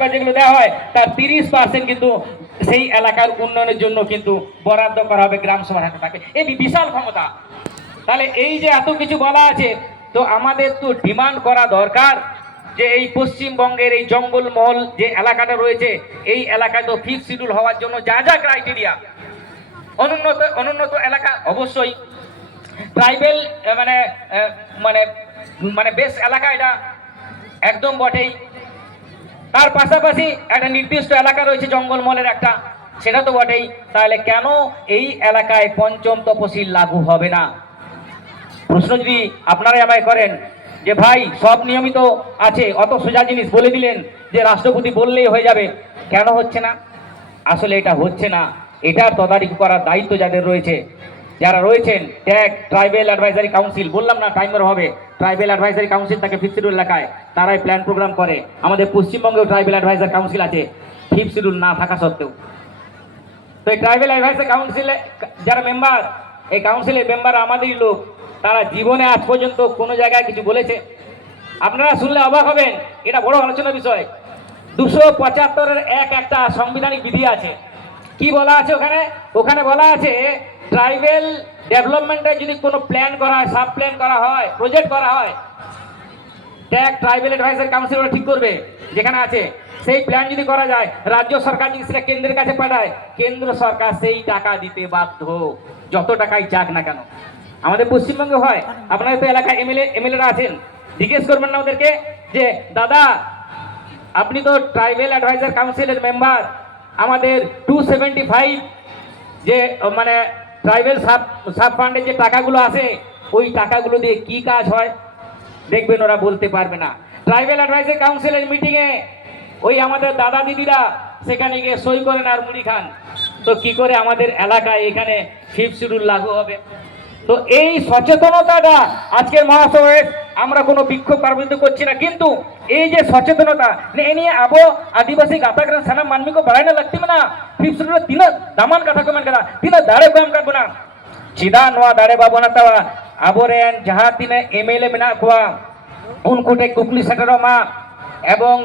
বা যেগুলো দেওয়া হয়, তার তিরিশ পার্সেন্ট কিন্তু সেই এলাকার উন্নয়নের জন্য কিন্তু বরাদ্দ করা হবে গ্রাম এই বিশাল ক্ষমতা। তাহলে এই যে এত কিছু আছে, তো আমাদের তো ডিমান্ড করা দরকার যে এই পশ্চিমবঙ্গের এই জঙ্গলমহল যে এলাকাটা রয়েছে, এই এলাকায় তো ফিফথ শিডিউল হওয়ার জন্য যা যা ক্রাইটেরিয়া অনুন্নত অনুন্নত এলাকা অবশ্যই। ট্রাইবেল মানে মানে মানে বেশ এলাকা একদম বটেই। তার পাশাপাশি একটা নির্দিষ্ট এলাকা রয়েছে জঙ্গলমহলের একটা। সেটা তো বটেই। তাহলে কেন এই এলাকায় পঞ্চম তপশিল লাগু হবে না? প্রশ্ন যদি আপনারাই আমায় করেন যে, ভাই, সব নিয়মিত আছে, অত সোজা জিনিস বলে দিলেন যে, রাষ্ট্রপতি বললেই হয়ে যাবে। কেন হচ্ছে না? আসলে এটা হচ্ছে না। এটার তদারকি করার দায়িত্ব যাদের রয়েছে, যারা রয়েছেন ট্যাগ ট্রাইবেল অ্যাডভাইজারি কাউন্সিল, বললাম না, টাইমের হবে। ট্রাইবেল অ্যাডভাইজারি কাউন্সিল থাকে ফিফথ শিডিউল এলাকায় তারাই প্ল্যান প্রোগ্রাম করে। আমাদের পশ্চিমবঙ্গেও ট্রাইবেল অ্যাডভাইজার কাউন্সিল আছে। ফিফথ শিডিউল না থাকা সত্ত্বেও। তো এই ট্রাইবেল অ্যাডভাইজার কাউন্সিলে, যারা মেম্বার, এই কাউন্সিলের মেম্বার আমাদেরই লোক। তারা জীবনে আজ পর্যন্ত কোনো জায়গায় কিছু বলেছে। আপনারা শুনলে অবাক হবেন, এটা বড় আলোচনা বিষয়। দুশো পঁচাত্তরের এক একটা সাংবিধানিক বিধি আছে। কি বলা আছে ওখানে? ওখানে বলা আছে ট্রাইবেল ডেভেলপমেন্টের যদি কোনো প্ল্যান করা হয়, সাব প্ল্যান করা হয়, প্রজেক্ট করা হয় ট্যাগ ট্রাইবেল অ্যাডভাইজার কাউন্সিল ঠিক করবে, যেখানে আছে। সেই প্ল্যান যদি করা যায়, রাজ্য সরকার যদি সেটা কেন্দ্রের কাছে পাঠায়, কেন্দ্র সরকার সেই টাকা দিতে বাধ্য, যত টাকাই যাক না কেন। আমাদের পশ্চিমবঙ্গে হয়, আপনাদের তো এলাকায় এমএলএ, এমএলএরা আছেন। জিজ্ঞেস করবেন না ওদেরকে যে, দাদা, আপনি তো ট্রাইবেল অ্যাডভাইজার কাউন্সিলের মেম্বার, আমাদের টু সেভেন্টি ফাইভ যে মানে ট্রাইবেল সাব সাব ফান্ডের যে টাকাগুলো আসে ওই টাকাগুলো দিয়ে কি কাজ হয়? দেখবেন ওরা বলতে পারবে না। ট্রাইবেল অ্যাডভাইজার কাউন্সিলের মিটিংয়ে ওই আমাদের দাদা দিদিরা সেখানে গিয়ে সই করেন আর মুড়ি খান। তো কি করে আমাদের এলাকায় এখানে ফিফ শিডিউল লাগু হবে? তো এই সচেতনতাটা আজকের মহাসভায় আমরা কোনো বিক্ষোভ পার্বত্য করছি না। কিন্তু এই যে সচেতনতা ને એની આબો આદિવાસી ગાતાગ્રહ સાના માનવી કો બળાઈને લગતી મના ફિફ શેડ્યુલ તીન દામાન કથા કો મન કરા તીન દાડે કો એમ કર બના চিদা নোয়া দাড়ে বাবু না তাওয়া আবরেন যাহা তিনে এমএলএ মেনা কোয়া উনকুটে কুকলি সেটারো মা এবং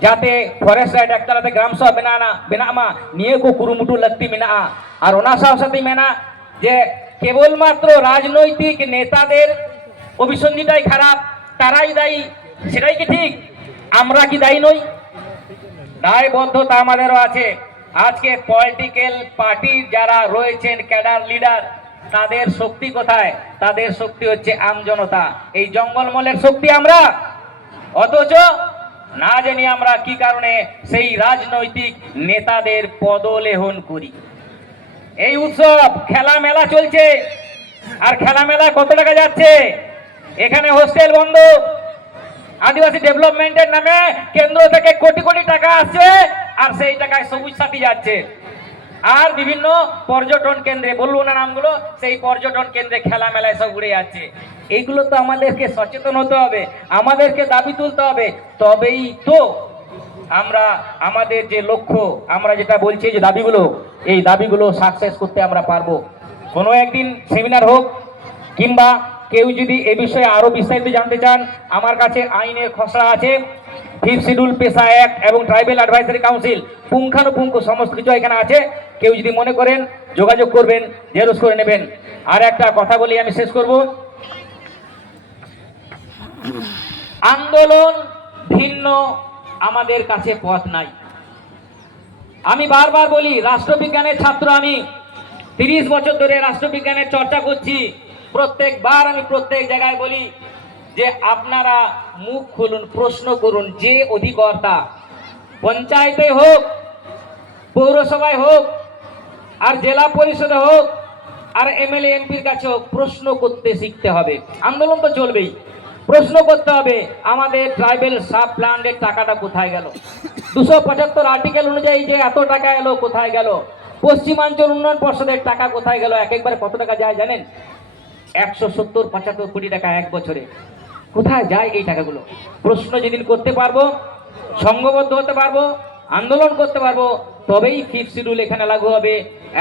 যাতে ফরেস্ট রাইট একতালাতে গ্রাম সভা বেনানা বেনামা নিয়ে কো কুরুমুটু লাগতি মেনা আর ওনা সাহ সাথে মেনা যে কেবলমাত্র রাজনৈতিক নেতাদের অভিসন্ধিটাই খারাপ তারাই দায়ী সেটাই কি ঠিক? আমরা কি দায়ী নই? দায়বদ্ধতা আমাদেরও আছে। আজকে পলিটিক্যাল পার্টির যারা রয়েছেন ক্যাডার লিডার তাদের শক্তি কোথায়? তাদের শক্তি হচ্ছে আমজনতা এই জঙ্গলমলের শক্তি আমরা। অথচ না জানি আমরা কি কারণে সেই রাজনৈতিক নেতাদের পদলেহন করি। এই উৎসব খেলা মেলা চলছে। আর খেলা মেলা কত টাকা যাচ্ছে? এখানে হোস্টেল বন্ধ। আদিবাসী ডেভেলপমেন্টের নামে কেন্দ্র থেকে কোটি কোটি টাকা আসছে, আর সেই টাকায় সবুজ সাথী যাচ্ছে। আর বিভিন্ন পর্যটন কেন্দ্রে, বলব না নামগুলো, সেই পর্যটন কেন্দ্রে খেলা মেলায় সব উড়ে যাচ্ছে। এইগুলো তো আমাদেরকে সচেতন হতে হবে, আমাদেরকে দাবি তুলতে হবে। তবেই তো আমরা, আমাদের যে লক্ষ্য, আমরা যেটা বলছি যে দাবিগুলো, এই দাবিগুলো সাকসেস করতে আমরা পারব। কোনো একদিন সেমিনার হোক কিংবা কেউ যদি এ বিষয়ে আরও বিস্তারিত জানতে চান, আমার কাছে আইনের খসড়া আছে। ফিফ শিডিউল, পেশা অ্যাক্ট এবং ট্রাইবেল অ্যাডভাইসারি কাউন্সিল, পুঙ্খানুপুঙ্খ সমস্ত কিছু এখানে আছে। কেউ যদি মনে করেন, যোগাযোগ করবেন, জেরক্স করে নেবেন। আর একটা কথা বলি, আমি শেষ করব। আন্দোলন ভিন্ন আমাদের কাছে পথ নাই। আমি বারবার বলি, রাষ্ট্রবিজ্ঞানের ছাত্র আমি। তিরিশ বছর ধরে রাষ্ট্রবিজ্ঞানের চর্চা করছি। প্রত্যেকবার আমি প্রত্যেক জায়গায় বলি যে আপনারা মুখ খুলুন, প্রশ্ন করুন, যে অধিকর্তা, পঞ্চায়েতে হোক, পৌরসভায় হোক, আর জেলা পরিষদে হোক, আর এমএলএ, এমপির কাছে হোক, প্রশ্ন করতে শিখতে হবে। আন্দোলন তো চলবেই। প্রশ্ন করতে হবে, আমাদের ট্রাইবেল সাব প্ল্যান্টের টাকাটা কোথায় গেল? দুশো পঁচাত্তর আর্টিকেল অনুযায়ী যে এত টাকা এলো, কোথায় গেল? পশ্চিমাঞ্চল উন্নয়ন পর্ষদের টাকা কোথায় গেল? এক একবারে কত টাকা যায় জানেন? একশো সত্তর, পঁচাত্তর কোটি টাকা এক বছরে। কোথায় যায় এই টাকাগুলো? প্রশ্ন যেদিন করতে পারব সংঘবদ্ধ হতে পারব, আন্দোলন করতে পারব, তবেই ফিফথ শিডিউল এখানে লাগু হবে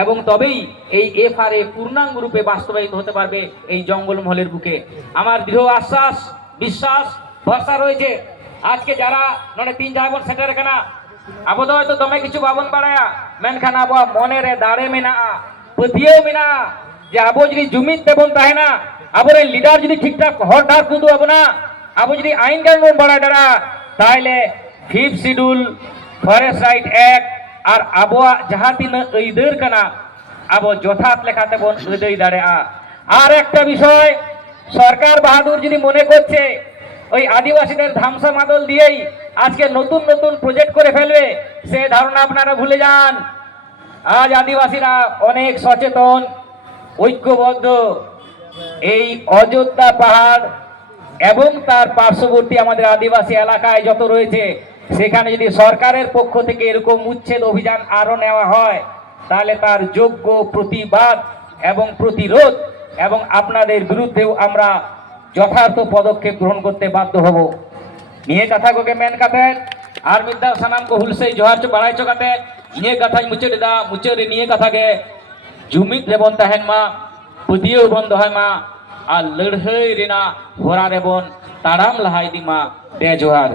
এবং তবেই এই এফআর এ পূর্ণাঙ্গ রূপে বাস্তবায়িত হতে পারবে এই জঙ্গলমহলের বুকে। আমার দৃঢ় আশ্বাস, বিশ্বাস, ভরসা রয়েছে। আজকে যারা নয় তিন জাগন সেটার কেনা আবদ হয়তো তুমি কিছু বাবন বাড়ায়া মেনখানা বা মনের দাঁড়ে মেনা, পথিয়েও মেনা। ᱡᱮ ᱟᱵᱚ ᱡᱩᱫᱤ ᱡᱩᱢᱤᱫ ᱛᱮᱵᱚᱱ ᱛᱟᱦᱮᱱᱟ ᱟᱵᱚᱨᱮᱱ ᱞᱤᱰᱟᱨ ᱡᱩᱫᱤ ᱴᱷᱤᱠ ᱴᱷᱟᱠ ᱦᱚᱨ ᱰᱟᱦᱟᱨ ᱠᱚ ᱩᱫᱩᱜ ᱟᱵᱚᱱᱟ ᱟᱵᱚ ᱡᱩᱫᱤ ᱟᱹᱭᱤᱱ ᱠᱟᱹᱱᱩᱱ ᱵᱚᱱ ᱵᱟᱲᱟᱭ ᱫᱟᱲᱮᱭᱟᱜᱼᱟ ᱛᱟᱦᱚᱞᱮ fifth schedule forest right act ᱟᱨ ᱟᱵᱚᱣᱟᱜ ᱡᱟᱦᱟᱸ ᱛᱤᱱᱟᱹᱜ ᱟᱹᱭᱫᱟᱹᱨ ᱠᱟᱱᱟ ᱟᱵᱚ ᱡᱚᱛᱷᱟᱛ ᱞᱮᱠᱟ ᱛᱮᱵᱚᱱ ᱟᱹᱫᱟᱹᱭ ᱫᱟᱲᱮᱭᱟᱜᱼᱟ ᱟᱨ একটা বিষয় সরকার বাহাদুর যদি মনে করছে ওই আদিবাসীদের ধামসা মাদল দিয়েই আজকে নতুন নতুন প্রজেক্ট করে ফেলবে সে ধারণা আপনারা ভুলে যান আজ আদিবাসীরা অনেক সচেতন ঐক্যবদ্ধ এই অযোধ্যা পাহাড় এবং তার পার্শ্ববর্তী আমাদের আদিবাসী এলাকায় যত রয়েছে, সেখানে যদি সরকারের পক্ষ থেকে এরকম উচ্ছেদ অভিযান আরও নেওয়া হয়, তাহলে তার যোগ্য প্রতিবাদ এবং প্রতিরোধ এবং আপনাদের বিরুদ্ধেও আমরা যথার্থ পদক্ষেপ গ্রহণ করতে বাধ্য হব। নিয়ে কথা কোকে মেন কাতে আর মিদ্দা সানাম কো হুলসে জোহার চো বাড়াই চো কাতে নিয়ে কথা মুচে দা মুচে নিয়ে কথা গে। জুমিত রেবন তাহেন মা ᱯᱟᱹᱛᱭᱟᱹᱣ বন দহাই মা, আর ᱞᱟᱹᱲᱦᱟᱹᱭ রেনা হরা রেবন তাড়াম লাহাই ᱢᱟ দে জোহার।